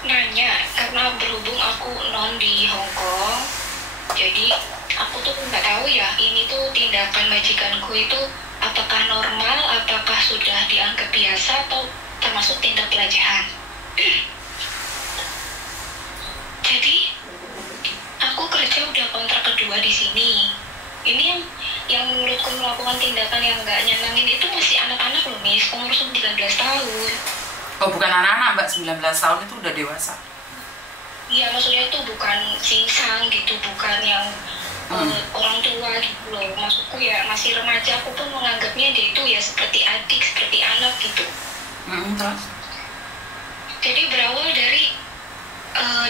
nanya karena berhubung aku non di Hong Kong, jadi aku tuh nggak tahu ya ini tuh tindakan majikanku itu apakah normal, apakah sudah dianggap biasa atau termasuk tindak pelecehan. Jadi aku kerja udah kontrak kedua di sini. Ini yang menurutku melakukan tindakan yang nggak nyenangin itu masih anak-anak loh, Miss. Umur 13 tahun. Oh, bukan anak-anak, Mbak. 19 tahun itu udah dewasa. Iya, maksudnya itu bukan singsang gitu, bukan yang orang tua gitu loh. Maksudku ya masih remaja, aku pun menganggapnya dia itu ya seperti adik, seperti anak gitu. Terus? Jadi berawal dari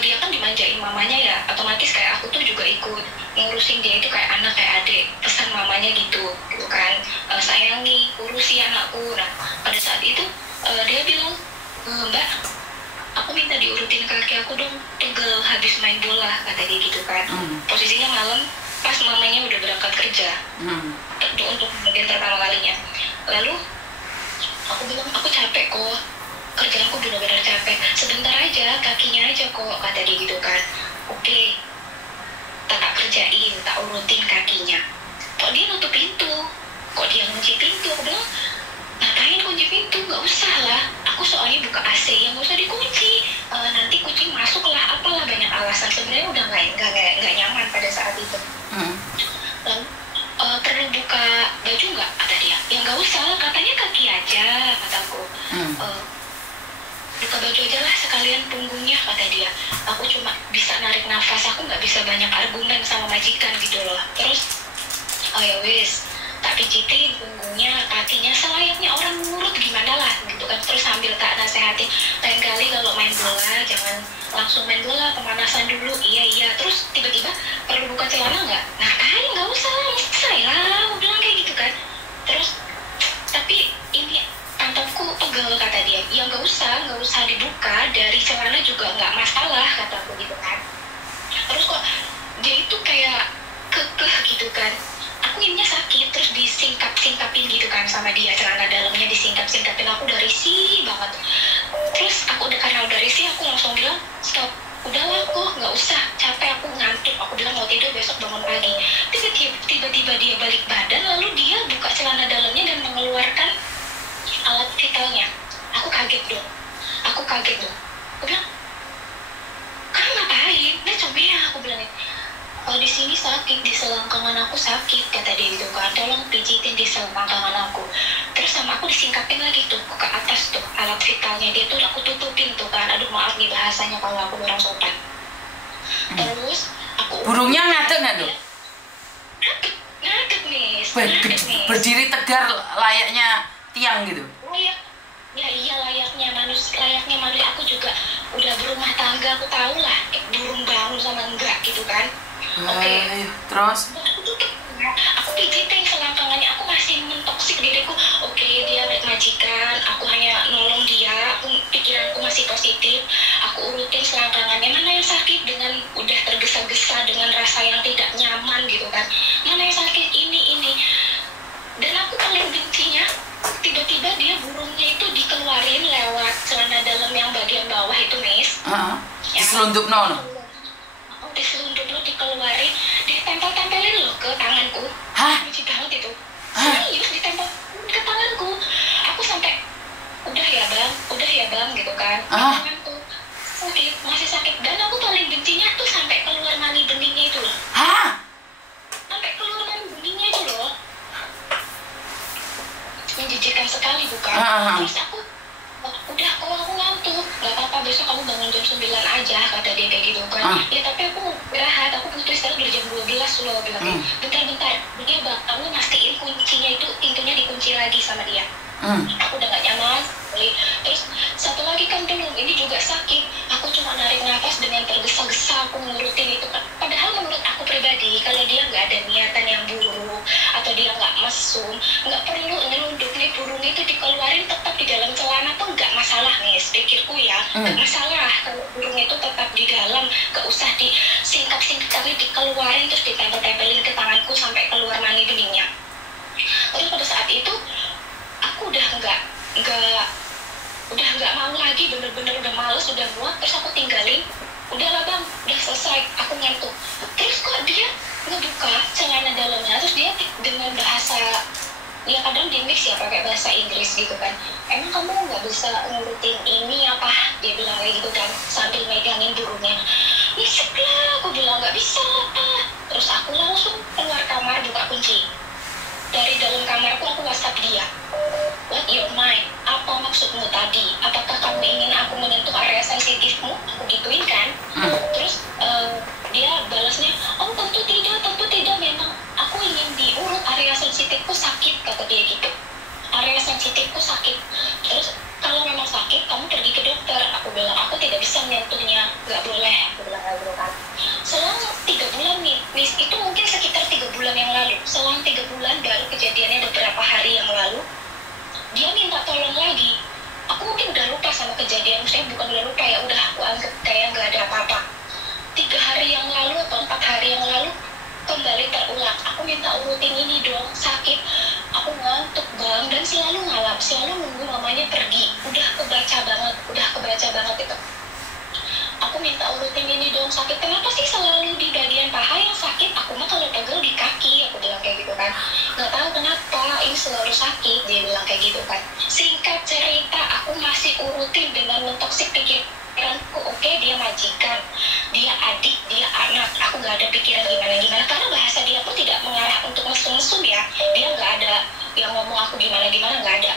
dia kan dimanjain mamanya ya, otomatis kayak aku tuh juga ikut ngurusin dia itu kayak anak kayak adik, pesan mamanya gitu kan, sayangi, urusi anakku. Nah pada saat itu dia bilang, Mbak, aku minta diurutin kaki aku dong, pegel habis main bola, kata dia gitu kan. Posisinya malam pas mamanya udah berangkat kerja untuk bagian pertama kalinya. Lalu aku bilang, aku capek kok, kerjaanku benar-benar capek, sebentar aja, kakinya aja kok, kata dia gitu kan. Oke, tak kerjain, tak urutin kakinya. Kok dia nutup pintu, kok dia kunci pintu. Aku bilang, ngapain kunci pintu, nggak usah lah, aku soalnya buka AC, yang nggak usah dikunci, nanti kucing masuk lah, apalah, banyak alasan. Sebenarnya udah nggak nyaman pada saat itu. Lalu perlu buka baju nggak, kata dia. Ya nggak usah, katanya kaki aja, kataku. Buka baju aja lah sekalian punggungnya, kata dia. Aku cuma bisa narik nafas, aku nggak bisa banyak argumen sama majikan gitu loh. Terus oh ya wis, tak pijitin punggungnya, kakinya, selayaknya orang nurut gimana lah gitu kan. Terus sambil tak nasehatin, lain kali kalau main bola jangan langsung main bola, pemanasan dulu. Iya. Terus tiba-tiba perlu buka celana nggak? Ngapain, nggak usah lah, saya aku bilang kayak gitu kan. Terus tapi ini kantongku pegel, kata dia. Ya nggak usah dibuka, dari celana juga nggak masalah, kataku gitu kan. Terus kok dia itu kayak kekeh gitu kan. Aku ininya sakit, terus disingkapin gitu kan sama dia, celana dalamnya disingkapin. Aku udah risih banget. Terus aku karena udah risih, aku langsung bilang, stop, udahlah kok, nggak usah, capek, aku ngantuk. Aku bilang mau tidur, besok bangun pagi. Tiba-tiba dia balik badan, lalu dia buka celana dalamnya dan mengeluarkan alat vitalnya. Aku kaget dong. Aku bilang, kamu ngapain? Nah coba ya, aku bilang, kalau di sini sakit, di selangkangan aku sakit, kata dia gitu kan. Tolong pijitin di selangkangan aku. Terus sama aku disingkapin lagi tuh ke atas tuh alat vitalnya dia tuh, aku tutupin tuh kan. Aduh maaf nih bahasanya kalau aku kurang sopan. Terus aku burungnya ngadeg nggak tuh? Ngadeg nih. Berdiri tegar layaknya tiang gitu. Ya iya, layaknya manusia. Aku juga udah berumah tangga, aku tahu lah burung bangun sama enggak gitu kan. Oke. Terus aku pijitin selangkangannya, aku masih mentoksik diriku. Oke, dia majikan, aku hanya nolong dia, pikiranku masih positif. Aku urutin selangkangannya, mana yang sakit, dengan udah tergesa-gesa, dengan rasa yang tidak nyaman gitu kan. Mana yang sakit, ini. Dan aku paling bencinya, tiba-tiba dia burungnya itu dikeluarin lewat celana dalam yang bagian bawah itu, Miss. Diselundup no. Diselundup lo, dikeluarin, ditempel-tempelin lo ke tanganku. Hah? Lucu banget itu. Serius, ditempel ke tanganku. Aku sampai, udah ya bang gitu kan. Tanganku sakit, masih sakit. Dan aku paling bencinya tuh sampai keluar mani beningnya itu loh. Sampai keluar mani beningnya itu loh. Menjijikkan sekali bukan? Terus aku, udah kok aku ngantuk, gak apa-apa, besok kamu bangun jam 9 aja, kata dia kayak gitu kan. Ya tapi aku istirahat, aku butuh istirahat udah jam 12 loh, bilang bentar, dia bangun mastiin kuncinya itu, pintunya dikunci lagi sama dia. Aku udah gak nyaman. Terus satu lagi kan belum, ini juga sakit. Aku cuma narik nafas dengan tergesa-gesa, aku ngurutin itu kan. Padahal menurut aku pribadi, kalau dia nggak ada niatan yang buruk atau dia nggak mesum, nggak perlu nyelundup nih burung itu, dikeluarin tetap di dalam celana pun nggak masalah nih, pikirku ya. Nggak masalah kalau burung itu tetap di dalam, nggak usah disingkap-singkap, tapi dikeluarin terus ditempel-tempelin ke tanganku sampai keluar mani beningnya. Terus pada saat itu aku udah nggak udah nggak mau lagi, bener-bener udah males, udah muak, terus aku tinggalin. Udahlah bang, udah selesai, aku ngantuk. Terus kok dia ngebuka celana dalamnya, terus dia dengan bahasa, ya kadang di mix ya pakai bahasa Inggris gitu kan, emang kamu nggak bisa ngurutin ini apa, dia bilang kayak gitu kan sambil megangin burungnya. Nyesek lah, aku bilang nggak bisa apa. Terus aku langsung keluar kamar, buka kunci. Dari dalam kamarku aku WhatsApp dia, what your mind, apa maksudmu tadi, apakah kamu ingin aku menyentuh area sensitifmu, aku gituin kan. Terus dia balasnya, oh tentu tidak, memang aku ingin diurut, area sensitifku sakit, kata dia gitu, area sensitifku sakit. Terus kalau memang sakit kamu pergi ke dokter, aku bilang aku tidak bisa menyentuhnya, nggak boleh, aku bilang kayak gitu kan. Selang 3 bulan nih, itu mungkin sekitar 3 bulan yang lalu, selang 3 bulan baru kejadiannya beberapa hari yang lalu, dia minta tolong lagi. Aku mungkin udah lupa sama kejadian, maksudnya bukan udah lupa ya, udah aku anggap kayak nggak ada apa-apa. 3 hari yang lalu atau 4 hari yang lalu kembali terulang, aku minta urutin ini dong, sakit, aku ngantuk bang, dan selalu ngalam, selalu nunggu mamanya pergi, udah kebaca banget itu. Aku minta urutin ini dong, sakit, kenapa sih selalu di bagian paha yang sakit, aku mah kalau pegel di kaki, aku bilang kayak gitu kan. Nggak tahu kenapa ini selalu sakit, dia bilang kayak gitu kan. Singkat cerita, aku masih urutin dengan mentoksik pikiranku. Oke, dia majikan, dia adik, dia anak, aku nggak ada pikiran gimana-gimana, karena bahasa dia pun tidak mengarah untuk mesum-mesum ya, dia nggak ada yang ngomong aku gimana-gimana, nggak ada.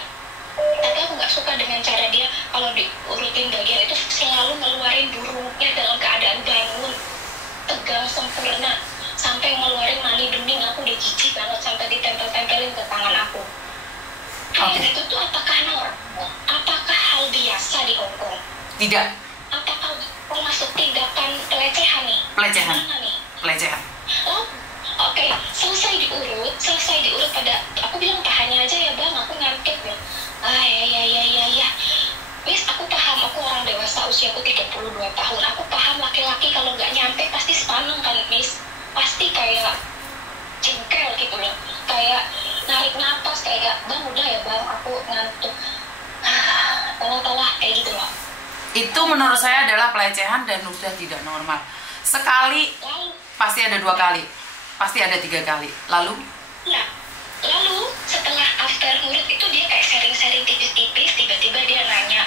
Tapi aku nggak suka dengan cara dia kalau diurutin bagian itu selalu ngeluarin burungnya dalam keadaan bangun, tegang sempurna, sampai ngeluarin mani bening. Aku udah jijik banget sampai ditempel-tempelin ke tangan aku. Kayak gitu tuh apakah normal? Apakah hal biasa di Hong Kong? Tidak. Apakah termasuk tindakan pelecehan nih? Pelecehan. Mana nih? Pelecehan. Oh, oke, selesai diurut pada, aku bilang pahanya aja ya bang, aku ngantuk ya. Ya. Wis, aku paham, aku orang dewasa, usiaku 32 tahun. Aku paham laki-laki kalau nggak nyampe pasti sepaneng kan, Miss. Pasti kayak jengkel gitu loh. Kayak narik napas, kayak, bang udah ya bang, aku ngantuk. Tolong kayak gitu loh. Itu menurut saya adalah pelecehan dan sudah tidak normal. Sekali, pasti ada 2 kali. Pasti ada 3 kali. Lalu? Ya. Lalu setelah after ngurut itu dia kayak sharing-sharing tipis-tipis, tiba-tiba dia nanya,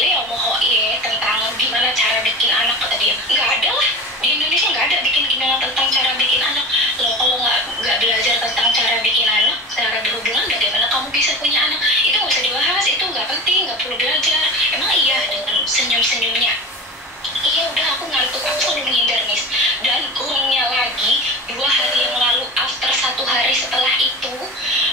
Leo mau ya tentang gimana cara bikin anak, kata dia. Nggak ada lah, di Indonesia nggak ada bikin gimana tentang cara bikin anak. Loh, kalau nggak belajar tentang cara bikin anak, cara berhubungan, bagaimana kamu bisa punya anak? Itu nggak usah dibahas, itu nggak penting, nggak perlu belajar. Emang iya, dengan senyum-senyumnya. Iya udah, aku ngantuk, aku selalu menghindar, Miss. Dan kurangnya lagi 2 hari yang lalu, after 1 hari setelah itu,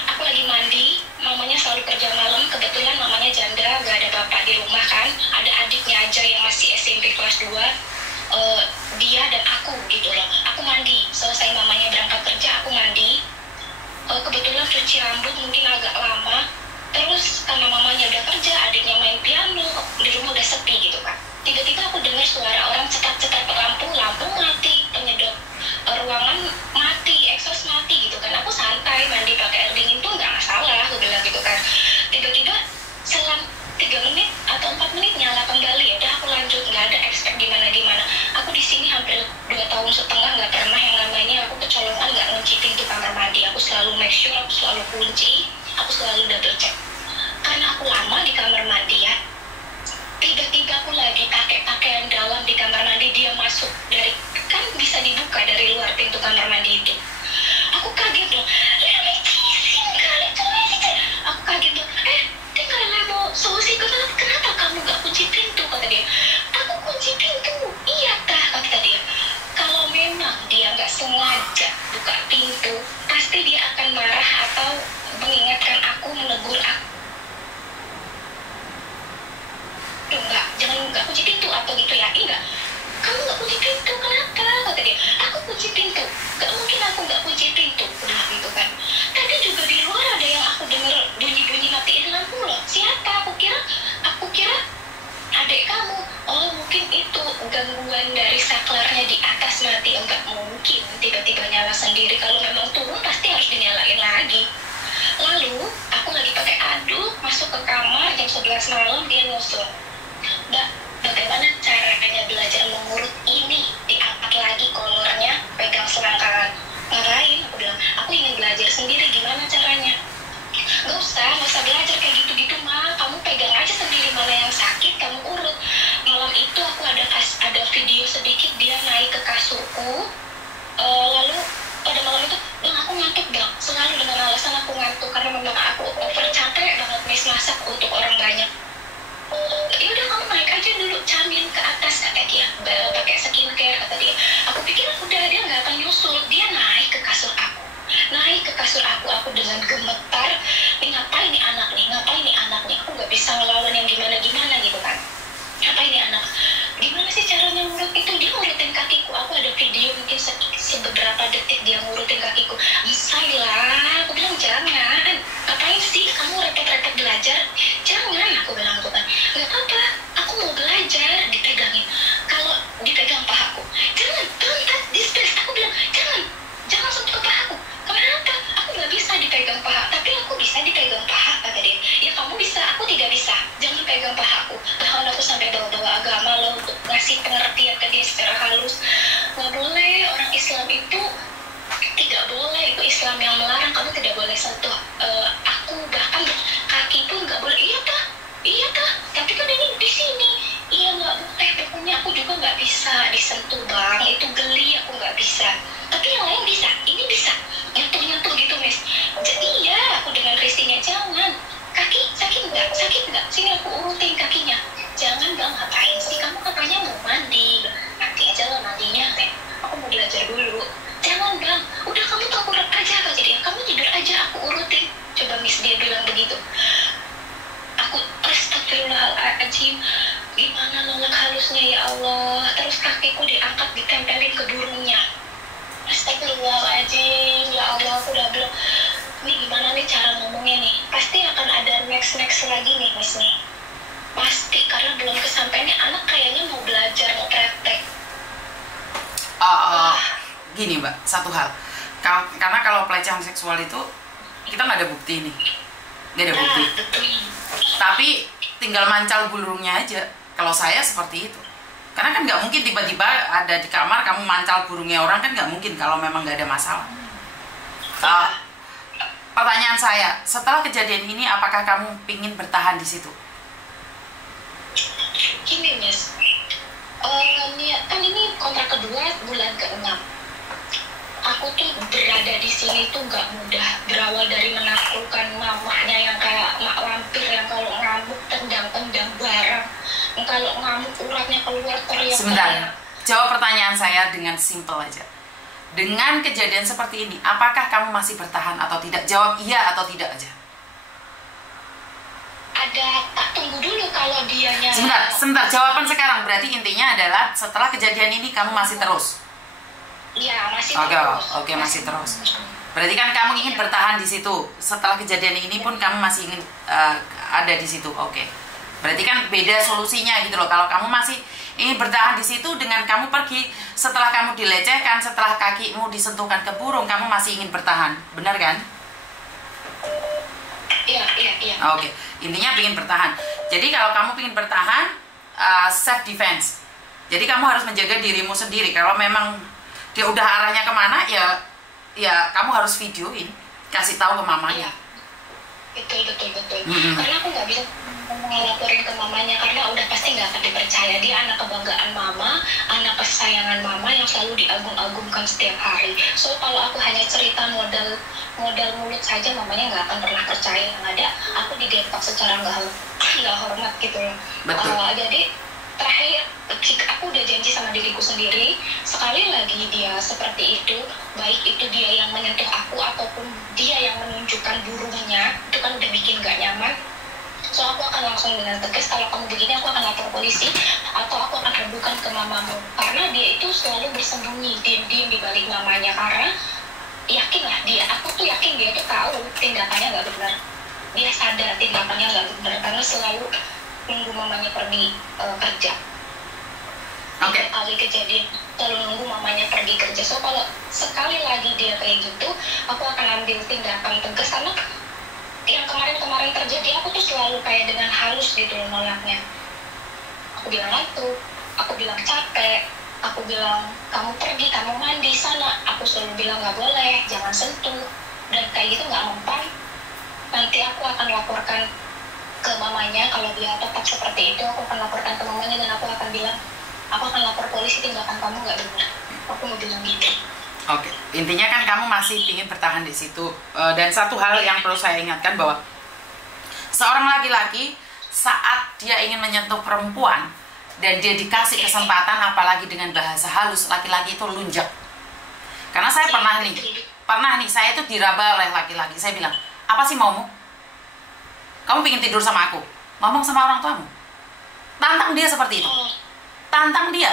aku lagi mandi, mamanya selalu kerja malam, kebetulan mamanya janda, gak ada bapak di rumah kan, ada adiknya aja yang masih SMP kelas 2, dia dan aku gitu loh. Aku mandi, selesai mamanya berangkat kerja, aku mandi, kebetulan cuci rambut mungkin agak lama, terus karena mamanya udah kerja, adiknya main piano, di rumah udah sepi gitu kan. Tiba-tiba aku dengar suara orang cetak-cetak lampu mati, penyedot ruangan mati, exhaust mati gitu kan. Aku santai mandi pakai air dingin tuh nggak masalah, aku bilang gitu kan. Tiba-tiba selang 3 menit atau 4 menit nyala kembali, ya udah aku lanjut, nggak ada expect gimana-gimana. Aku di sini hampir 2,5 tahun nggak pernah yang namanya aku kecolongan nggak ngunci pintu kamar mandi. Aku selalu make sure, aku selalu kunci, aku selalu double check. Karena aku lama di kamar mandi ya. Tiba-tiba aku lagi pakai pakaian dalam di kamar mandi, dia masuk dari, kan bisa dibuka dari luar pintu kamar mandi itu. Aku kaget dong, aku kaget dong, dia nggak mau solusi, kenapa kamu nggak kunci pintu, kata dia. Aku kunci pintu, iya tah, kata dia. Kalau memang dia nggak sengaja buka pintu, pasti dia akan marah atau mengingatkan aku, menegur aku. Jangan nggak kunci pintu atau gitu ya. Enggak, kamu nggak kunci pintu, kenapa, kata dia. Aku kunci pintu, nggak mungkin aku nggak kunci pintu, udah gitu kan. Tadi juga di luar ada yang aku dengar bunyi-bunyi matiin lampu loh. Siapa? Aku kira adik kamu. Oh mungkin itu gangguan dari saklarnya di atas mati. Enggak mungkin tiba-tiba nyala sendiri, kalau memang turun pasti harus dinyalain lagi. Lalu aku lagi pakai aduk, masuk ke kamar jam 11 malam dia nyusul. Mbak, bagaimana caranya belajar mengurut ini? Diangkat lagi kolornya, pegang selangkangan. Ngapain? Aku bilang, aku ingin belajar sendiri, gimana caranya? Gak usah belajar kayak gitu-gitu mah. Kamu pegang aja sendiri mana yang sakit, kamu urut. Malam itu aku ada video sedikit dia naik ke kasurku. Lalu pada malam itu, bang aku ngantuk bang. Selalu dengan alasan aku ngantuk karena memang aku over capek banget miss masak untuk orang banyak. Ya udah kamu naik aja dulu, camin ke atas kata dia, pakai skincare kata dia. Aku pikir udah dia nggak akan nyusul. Dia naik ke kasur aku dengan gemetar. Ngapain nih anak nih, aku nggak bisa ngelawan yang gimana gitu kan. Ngapain nih anak, gimana sih caranya ngurut itu? Dia ngurutin kakiku. Aku ada video mungkin sebeberapa detik dia ngurutin kakiku. Misai lah, aku bilang jangan. Ngapain sih kamu repot-repot belajar? Jangan, aku bilang tuh kan. Nggak apa-apa, aku mau belajar. Dipegangin. Kalau dipegang pahaku, jangan, don't touch this place. Aku bilang jangan sentuh pahaku. Kenapa? Aku nggak bisa dipegang paha, tapi aku bisa dipegang paha kata dia. Ya kamu bisa, aku tidak bisa. Jangan pegang pahaku. Bahkan aku sampai bawa-bawa agama loh untuk ngasih pengertian ke dia secara halus. Nggak boleh, orang Islam itu tidak boleh, itu Islam yang melarang. Kamu tidak boleh sentuh aku, bahkan kaki pun nggak boleh. Iya kah, tapi kan ini di sini. Iya nggak boleh, pokoknya aku juga nggak bisa disentuh bang, itu geli, aku nggak bisa. Tapi yang lain bisa, ini bisa nyentuh gitu Miss. Jadi iya, aku dengan risihnya, jangan. Kaki sakit nggak? Sini aku urutin kakinya. Jangan bang, ngapain sih? Kamu katanya mau mandi. Nanti aja lah mandinya, teh. Aku mau belajar dulu. Jangan bang, udah kamu tuh urut aja kata dia. Kamu tidur aja, aku urutin. Coba Miss dia bilang begitu. Aku astagfirullahaladzim, gimana nolak halusnya ya Allah. Terus kakiku diangkat, ditempelin ke burungnya. Astagfirullahaladzim, ya Allah, aku udah bilang, ini gimana nih cara ngomongnya nih? Pasti akan ada next lagi nih Miss nih. Pasti, karena belum kesampaiannya. Anak kayaknya mau belajar, mau praktek. Gini mbak, satu hal, karena kalau pelecehan seksual itu kita nggak ada bukti nih, nggak ada bukti. Betul. Tapi tinggal mancal burungnya aja. Kalau saya seperti itu, karena kan nggak mungkin tiba-tiba ada di kamar kamu mancal burungnya orang, kan nggak mungkin kalau memang nggak ada masalah. Pertanyaan saya, setelah kejadian ini apakah kamu pingin bertahan di situ? Gini Miss, kan ini kontrak kedua bulan ke-6. Aku tuh berada di sini tuh nggak mudah. Berawal dari menaklukkan mamanya yang kayak mak lampir, yang kalau ngamuk tendang-tendang barang, yang kalau ngamuk uratnya keluar teriak. Sebentar, jawab pertanyaan saya dengan simple aja. Dengan kejadian seperti ini, apakah kamu masih bertahan atau tidak? Jawab iya atau tidak aja. Tak tunggu dulu kalau dianya. Sebentar, jawaban sekarang berarti intinya adalah setelah kejadian ini kamu masih terus. Iya, masih terus. Oke, masih terus. Berarti kan kamu ingin bertahan di situ. Setelah kejadian ini pun kamu masih ingin ada di situ. Oke. Berarti kan beda solusinya gitu loh. Kalau kamu masih ingin bertahan di situ dengan kamu pergi setelah kamu dilecehkan, setelah kakimu disentuhkan ke burung, kamu masih ingin bertahan. Benar kan? Iya. Oke. Intinya ingin bertahan. Jadi kalau kamu ingin bertahan, self defense. Jadi kamu harus menjaga dirimu sendiri. Kalau memang dia udah arahnya kemana, ya kamu harus videoin, kasih tahu ke mamanya. Betul. Karena aku nggak bisa ngelaporin ke mamanya karena udah pasti nggak akan dipercaya. Dia anak kebanggaan mama, anak kesayangan mama yang selalu diagung-agungkan setiap hari. So kalau aku hanya cerita modal mulut saja, mamanya nggak akan pernah percaya. Yang ada aku didepak secara nggak hormat gitu loh. Jadi terakhir, aku udah janji sama diriku sendiri, sekali lagi dia seperti itu, baik itu dia yang menyentuh aku ataupun dia yang menunjukkan burungnya, itu kan udah bikin gak nyaman. So aku akan langsung dengan tegas, kalau kamu begini aku akan lapor polisi atau aku akan adukan ke mamamu. Karena dia itu selalu bersembunyi, diam-diam di balik namanya. Karena yakinlah aku tuh yakin dia tuh tahu tindakannya gak benar. Dia sadar tindakannya gak benar karena selalu nunggu mamanya pergi kerja. Oke. Kali kejadian selalu nunggu mamanya pergi kerja. So kalau sekali lagi dia kayak gitu, aku akan ambil tindakan tegas karena yang kemarin-kemarin terjadi aku tuh selalu kayak dengan halus gitu loh nolaknya. Aku bilang ngantuk, aku bilang capek, aku bilang kamu pergi, kamu mandi sana, aku selalu bilang nggak boleh, jangan sentuh, dan kayak gitu nggak mempan. Nanti aku akan laporkan ke mamanya. Kalau dia tetap seperti itu, aku akan laporkan ke mamanya dan aku akan bilang, aku akan lapor polisi, tindakan kamu nggak benar. Aku mau bilang gitu. Oke, intinya kan kamu masih ingin bertahan di situ. Dan satu hal yang perlu saya ingatkan bahwa seorang laki-laki saat dia ingin menyentuh perempuan dan dia dikasih kesempatan, apalagi dengan bahasa halus, laki-laki itu lunjak. Karena saya pernah nih, saya itu diraba oleh laki-laki. Saya bilang, apa sih maumu? Kamu ingin tidur sama aku? Ngomong sama orang tuamu. Tantang dia seperti itu. Tantang dia.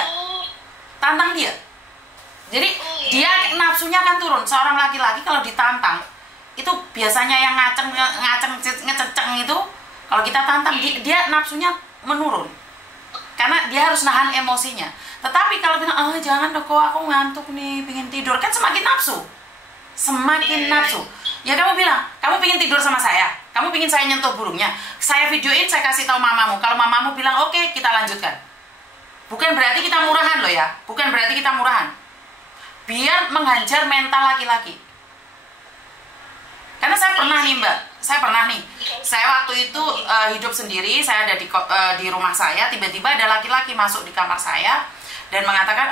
Jadi dia nafsunya akan turun. Seorang laki-laki kalau ditantang, itu biasanya yang ngececeng itu, kalau kita tantang, dia nafsunya menurun. Karena dia harus nahan emosinya. Tetapi kalau bilang, jangan dong, aku ngantuk nih, pengen tidur, kan semakin nafsu. Ya kamu bilang, kamu pengen tidur sama saya, kamu pengen saya nyentuh burungnya, saya videoin, saya kasih tahu mamamu. Kalau mamamu bilang oke, kita lanjutkan. Bukan berarti kita murahan loh ya, biar menghajar mental laki-laki. Karena saya pernah nih, saya waktu itu hidup sendiri, saya ada di rumah saya, tiba-tiba ada laki-laki masuk di kamar saya dan mengatakan,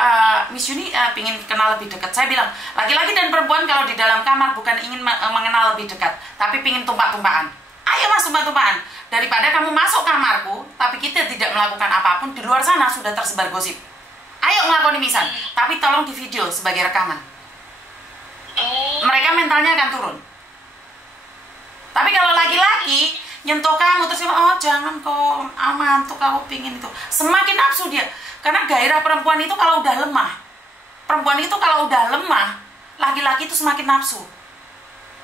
Miss Yuni ingin kenal lebih dekat. Saya bilang, laki-laki dan perempuan kalau di dalam kamar bukan ingin mengenal lebih dekat, tapi ingin tumpah-tumpahan. Ayo mas, tumpah-tumpahan. Daripada kamu masuk kamarku, tapi kita tidak melakukan apapun, di luar sana sudah tersebar gosip. Ayo ngelakoni misan, tapi tolong di video sebagai rekaman. Mereka mentalnya akan turun. Tapi kalau laki-laki nyentuh kamu terus jangan kok, aman tuh kamu pingin itu, semakin nafsu dia. Karena gairah perempuan itu kalau udah lemah, laki-laki itu semakin nafsu.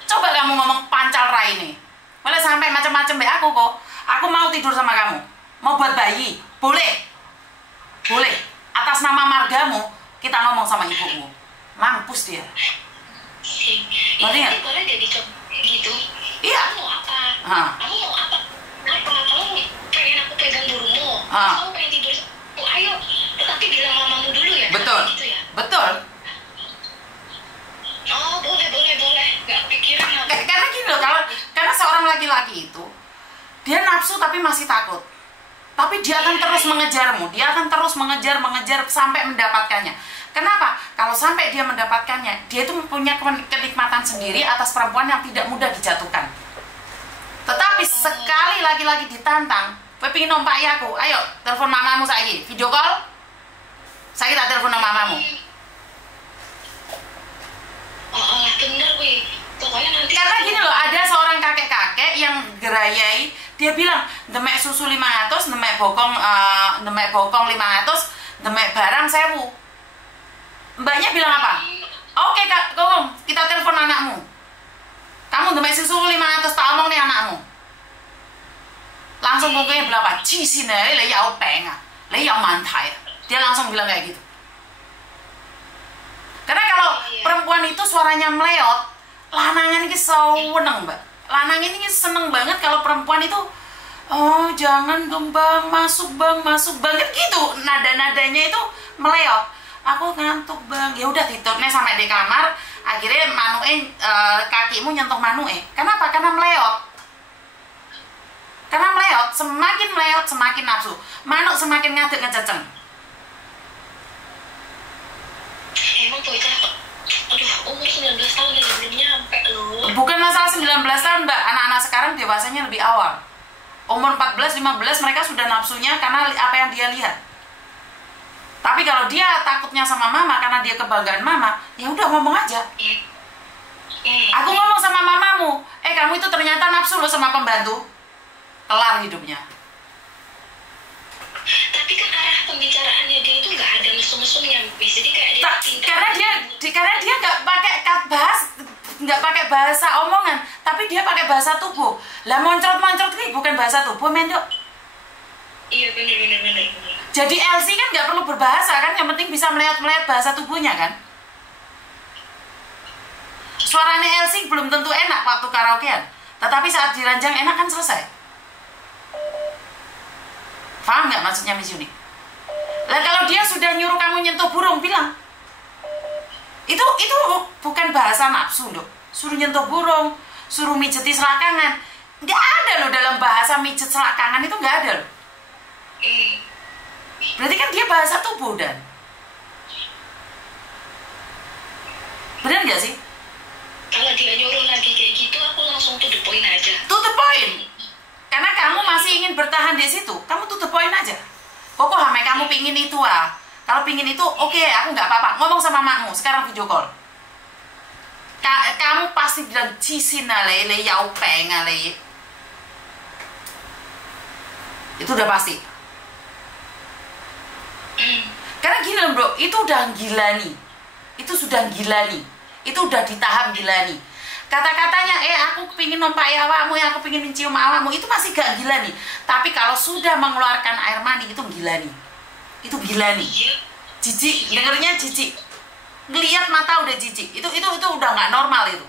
Coba kamu ngomong pancal rai nih, boleh sampai macam-macam be aku kok. Aku mau tidur sama kamu, mau buat bayi, boleh. Atas nama margamu kita ngomong sama ibumu, mampus dia. Ngerti nggak? Boleh jadi gitu. Iya. Kamu mau apa? Kamu mau apa? Kamu pengen aku pegang burungmu? Kamu pengen tidur? Ayo. Tetapi bilang mamamu dulu ya. Betul. Gitu ya? Betul. Oh boleh. Gak pikiran aku. Karena gini loh, karena seorang laki-laki itu dia nafsu tapi masih takut. Tapi dia akan terus mengejarmu, dia akan terus mengejar sampai mendapatkannya. Kenapa? Kalau sampai dia mendapatkannya, dia itu mempunyai kenikmatan sendiri atas perempuan yang tidak mudah dijatuhkan. Tetapi sekali laki-laki ditantang, gue pengen nompak ya aku, ayo telepon mamamu saya, video call, saya tak telepon mamamu. Bener wih, pokoknya nanti. Karena gini loh, ada seorang kakek-kakek yang gerayai, dia bilang demek susu 500, demek bokong 500, demek barang 1000. Mbaknya bilang apa? Oke kak, Gong, kita telepon anakmu. Kamu demek susu 500, tak omong nih anakmu. Langsung mungkin bilang apa? Cisin ya, le yau peng ah, le yau mantai. Dia langsung bilang kayak gitu. Karena kalau perempuan itu suaranya meleot, lanangan ini seneng mbak. Lanang ini seneng banget kalau perempuan itu, jangan dong bang, masuk bang gitu. Nada-nadanya itu meleot. Aku ngantuk bang, ya udah tidurnya sampai di kamar. Akhirnya manue kakimu nyentuh manue. Kenapa? Karena meleot. Semakin meleot semakin nafsu. Manuk semakin ngadeg ngececeng. Emang bocah, umur 19 tahun ya belum nyampe loh. Bukan masalah 19 tahun mbak, anak-anak sekarang dewasanya lebih awal. Umur 14-15 mereka sudah nafsunya karena apa yang dia lihat. Tapi kalau dia takutnya sama mama karena dia kebanggaan mama, ya udah ngomong aja. Aku ngomong sama mamamu, kamu itu ternyata nafsu loh sama pembantu. Kelar hidupnya. Tapi kan arah pembicaraannya dia itu nggak ada mesum-mesumnya, jadi kayak dia karena dia nggak pakai bahasa omongan, tapi dia pakai bahasa tubuh. Lah moncrot ini bukan bahasa tubuh, men yuk. Iya bener. Jadi LC kan nggak perlu berbahasa kan, yang penting bisa melihat bahasa tubuhnya kan. Suaranya LC belum tentu enak waktu karaokean. Tetapi saat diranjang enak kan selesai. Paham nggak maksudnya Miss Yuni? Lah kalau dia sudah nyuruh kamu nyentuh burung, bilang. Itu bukan bahasa nafsu loh. Suruh nyentuh burung, suruh mijeti selakangan. Nggak ada loh dalam bahasa mijet selakangan, itu nggak ada loh. Berarti kan dia bahasa tubuh dan. Benar nggak sih? Kalau dia nyuruh lagi kayak gitu, aku langsung to the point aja. To the point. Karena kamu masih ingin bertahan di situ, kamu to the point aja. Pokok hame kamu pingin itu ah. Kalau pingin itu, oke, aku nggak apa-apa. Ngomong sama makmu, sekarang video call. Kamu pasti bilang cisin ale yau peng ale. Itu udah pasti. Karena gini loh bro, itu udah gila nih. Itu sudah gila nih. Itu udah di tahap gila nih. Kata-katanya, aku pingin nompai awakmu, aku pingin mencium awakmu, itu masih gak gila nih. Tapi kalau sudah mengeluarkan air mani, itu gila nih. Itu gila nih. Jijik, dengernya jijik. Ngeliat mata udah jijik. Itu udah nggak normal itu.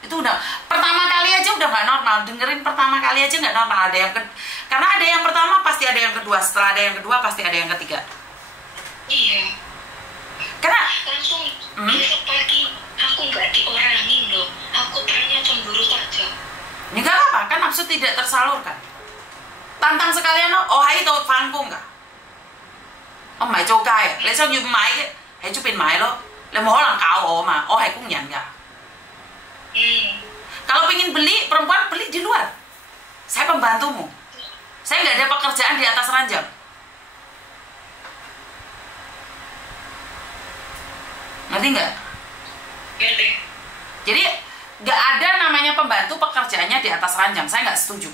Itu udah pertama kali aja udah nggak normal. Dengerin pertama kali aja nggak normal. Karena ada yang pertama pasti ada yang kedua. Setelah ada yang kedua pasti ada yang ketiga. Iya. Karena langsung besok pagi aku nggak diorangin loh. Aku tanya cemburu saja. Ini gak apa, kan nafsu tidak tersalurkan. Tantang sekalian oh hai tau fangku nggak? Oh mai châu cai, lấy sao như máy hãy chụp bên máy lo, lấy mau orang kau mà, oh hai cũng nhận nggak? Kalau pengen beli, perempuan beli di luar. Saya pembantumu. Saya nggak ada pekerjaan di atas ranjang. Ngerti nggak? Ngerti. Jadi nggak ada namanya pembantu pekerjaannya di atas ranjang. Saya nggak setuju.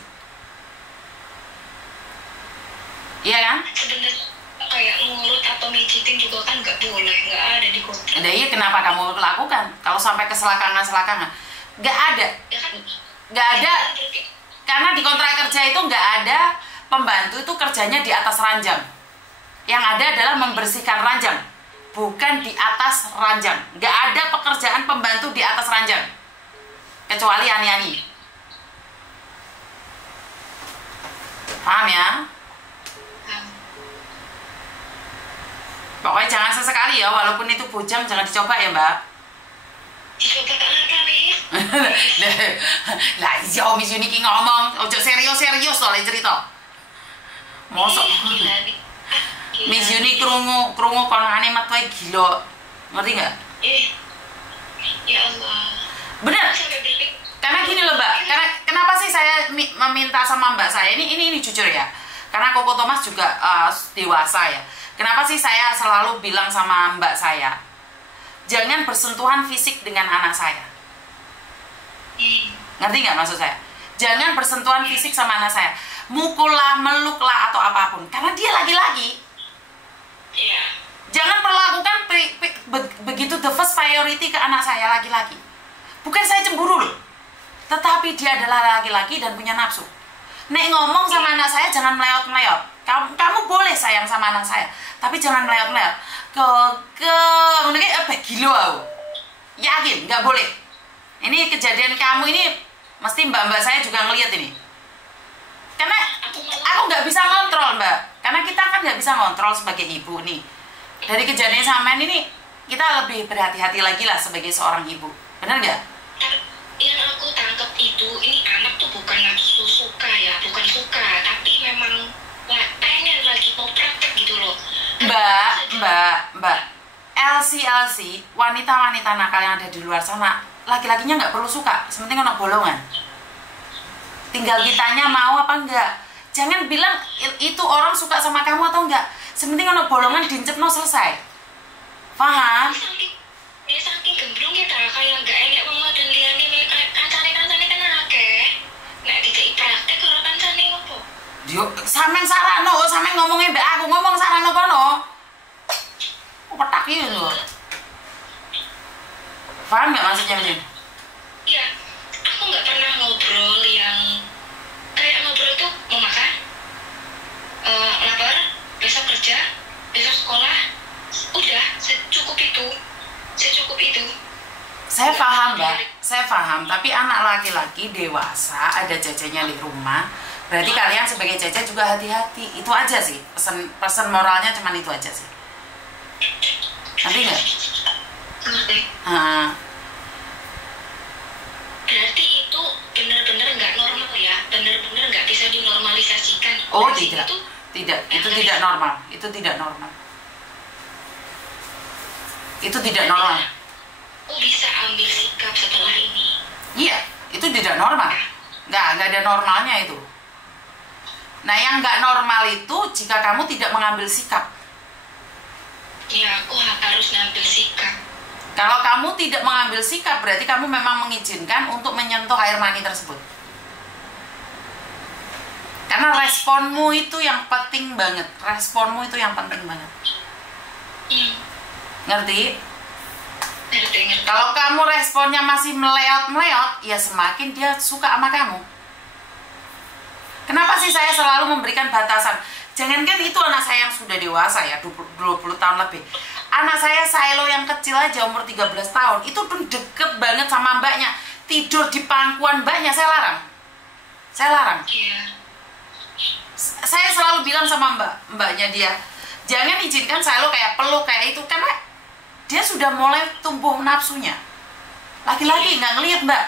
Iya kan? Sebenarnya kayak ngurut atau mijitin juga kan nggak boleh, nggak ada di kontrak. Nah, iya kenapa kamu lakukan? Kalau sampai ke selakangan, nggak ada, Ya kan? nggak ada. Karena di kontrak kerja itu nggak ada pembantu itu kerjanya di atas ranjang. Yang ada adalah membersihkan ranjang, bukan di atas ranjang. Nggak ada pekerjaan pembantu di atas ranjang, kecuali ani-ani. Paham ya? Pokoknya jangan sesekali ya, walaupun itu bujang jangan dicoba ya mbak. Dicoba kali. Lah iya Miss Yuni ki ngomong, ojo serius soalnya cerita. Mosok. Miss Yuni krungu konane matwae gila. Ngerti nggak? Ya Allah. Bener. Karena gini loh mbak, karena kenapa sih saya meminta sama mbak saya ini jujur ya. Karena Koko Thomas juga dewasa ya. Kenapa sih saya selalu bilang sama mbak saya, jangan bersentuhan fisik dengan anak saya. Ngerti nggak maksud saya? Jangan bersentuhan fisik sama anak saya. Mukul lah, meluk lah, atau apapun. Karena dia laki-laki. Iya. Jangan perlakukan begitu the first priority ke anak saya laki-laki. Bukan saya cemburu loh. Tetapi dia adalah laki-laki dan punya nafsu. Nek ngomong sama anak saya jangan meleot-meleot. Kamu boleh sayang sama anak saya, tapi jangan meleot-meleot. Mungkin gila aku. Yakin, nggak boleh. Ini kejadian kamu ini, mesti mbak-mbak saya juga ngeliat ini. Karena aku nggak bisa ngontrol mbak. Karena kita kan nggak bisa ngontrol sebagai ibu nih. Dari kejadian sampean ini, kita lebih berhati-hati lagi lah sebagai seorang ibu. Benar nggak? Yang aku tangkap itu, ini anak tuh bukan nafsu suka ya, bukan suka, tapi memang pengen lagi mau praktek gitu loh. Mbak, LC, wanita-wanita nakal yang ada di luar sana, laki-lakinya nggak perlu suka, sementing anak bolongan. Tinggal kitanya mau apa enggak. Jangan bilang itu orang suka sama kamu atau enggak, sementing anak bolongan diincepno selesai. Paham? Saking gemblungnya tak kayak nggak enak banget dan liane kancane kan akeh. Nek dicek praktek karo kancane opo? Yo, sampean sarano, sampean ngomongnya mbak aku ngomong sarano kono. Petak iki lho. Paham nggak maksudnya Min? Iya, aku nggak pernah ngobrol yang kayak ngobrol tuh mau makan, lapar, besok kerja, besok sekolah, udah secukup itu. Saya paham mbak, saya paham, tapi anak laki-laki dewasa ada jajannya di rumah, berarti kalian sebagai jajan juga hati-hati. Itu aja sih, pesan moralnya cuman itu aja sih. Ngerti nggak? Ngerti. Berarti itu benar-benar nggak normal ya, benar-benar nggak bisa dinormalisasikan. Oh Berarti tidak, itu, tidak, itu tidak normal, itu tidak normal, itu tidak normal. aku bisa ambil sikap setelah ini. Iya, itu tidak normal, nggak ada normalnya itu. Nah, yang nggak normal itu jika kamu tidak mengambil sikap. Ya, aku harus ngambil sikap. Kalau kamu tidak mengambil sikap, berarti kamu memang mengizinkan untuk menyentuh air mani tersebut. Karena responmu itu yang penting banget. Responmu itu yang penting banget. Ngerti? Ngerti. Kalau kamu responnya masih meleot-meleot, ya semakin dia suka sama kamu. Kenapa sih saya selalu memberikan batasan? Jangankan itu anak saya yang sudah dewasa ya, 20 tahun lebih. Anak saya Silo yang kecil aja umur 13 tahun, itu tuh deket banget sama mbaknya. Tidur di pangkuan mbaknya, saya larang. Saya larang. Iya. Saya selalu bilang sama mbaknya dia, jangan izinkan Silo kayak peluk kayak itu, karena dia sudah mulai tumbuh nafsunya. Laki-laki nggak ngelihat mbak.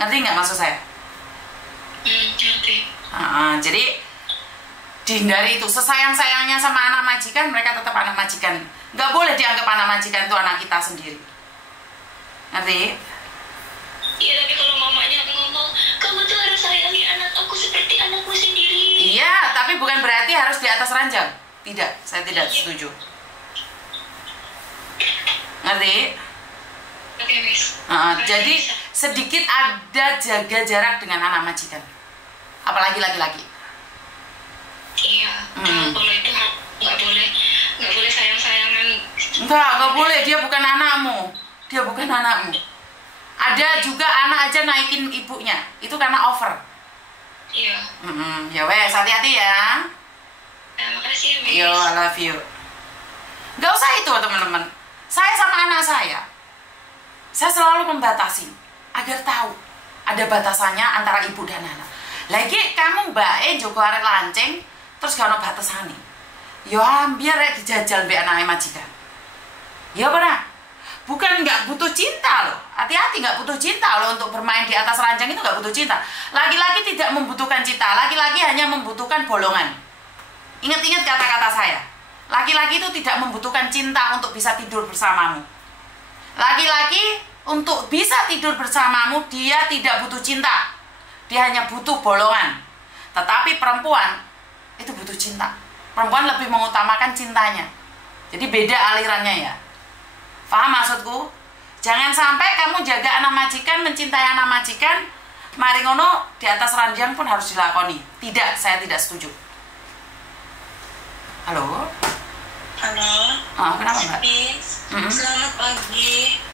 Ngerti nggak maksud saya? Ngerti. Jadi dihindari itu. Sesayang-sayangnya sama anak majikan, mereka tetap anak majikan. Nggak boleh dianggap anak majikan itu anak kita sendiri. Ngerti? Iya, tapi kalau mamanya ngomong, kamu tuh harus sayangi anak aku seperti anakmu sendiri. Iya, tapi bukan berarti harus di atas ranjang. Tidak, saya tidak setuju. Ngerti? Oke, Miss. Jadi sedikit ada jaga jarak dengan anak majikan. Apalagi laki-laki. Iya, kalau itu nggak boleh sayang-sayangan. Nggak boleh, dia bukan anakmu. Dia bukan anakmu. Ada juga anak aja naikin ibunya, itu karena over. Iya. Ya wes, hati-hati ya. Makasih ya, Miss. Yo, I love you. Nggak usah itu teman-teman. Saya sama anak saya selalu membatasi agar tahu ada batasannya antara ibu dan anak. Lagi kamu mbak Joko arek lanceng terus gak ada batasannya. Yo biar rek dijajal mbak anaknya majikan. Ya pernah. Bukan nggak butuh cinta loh. Hati-hati, nggak butuh cinta loh untuk bermain di atas ranjang, itu nggak butuh cinta. Laki-laki tidak membutuhkan cinta. Laki-laki hanya membutuhkan bolongan. Ingat-ingat kata-kata saya. Laki-laki itu tidak membutuhkan cinta untuk bisa tidur bersamamu. Laki-laki untuk bisa tidur bersamamu, dia tidak butuh cinta. Dia hanya butuh bolongan. Tetapi perempuan itu butuh cinta. Perempuan lebih mengutamakan cintanya. Jadi beda alirannya ya. Paham maksudku? Jangan sampai kamu jaga anak majikan, mencintai anak majikan, mari ngono di atas ranjang pun harus dilakoni. Tidak, saya tidak setuju. Halo? Halo. Kenapa mbak? Selamat pagi.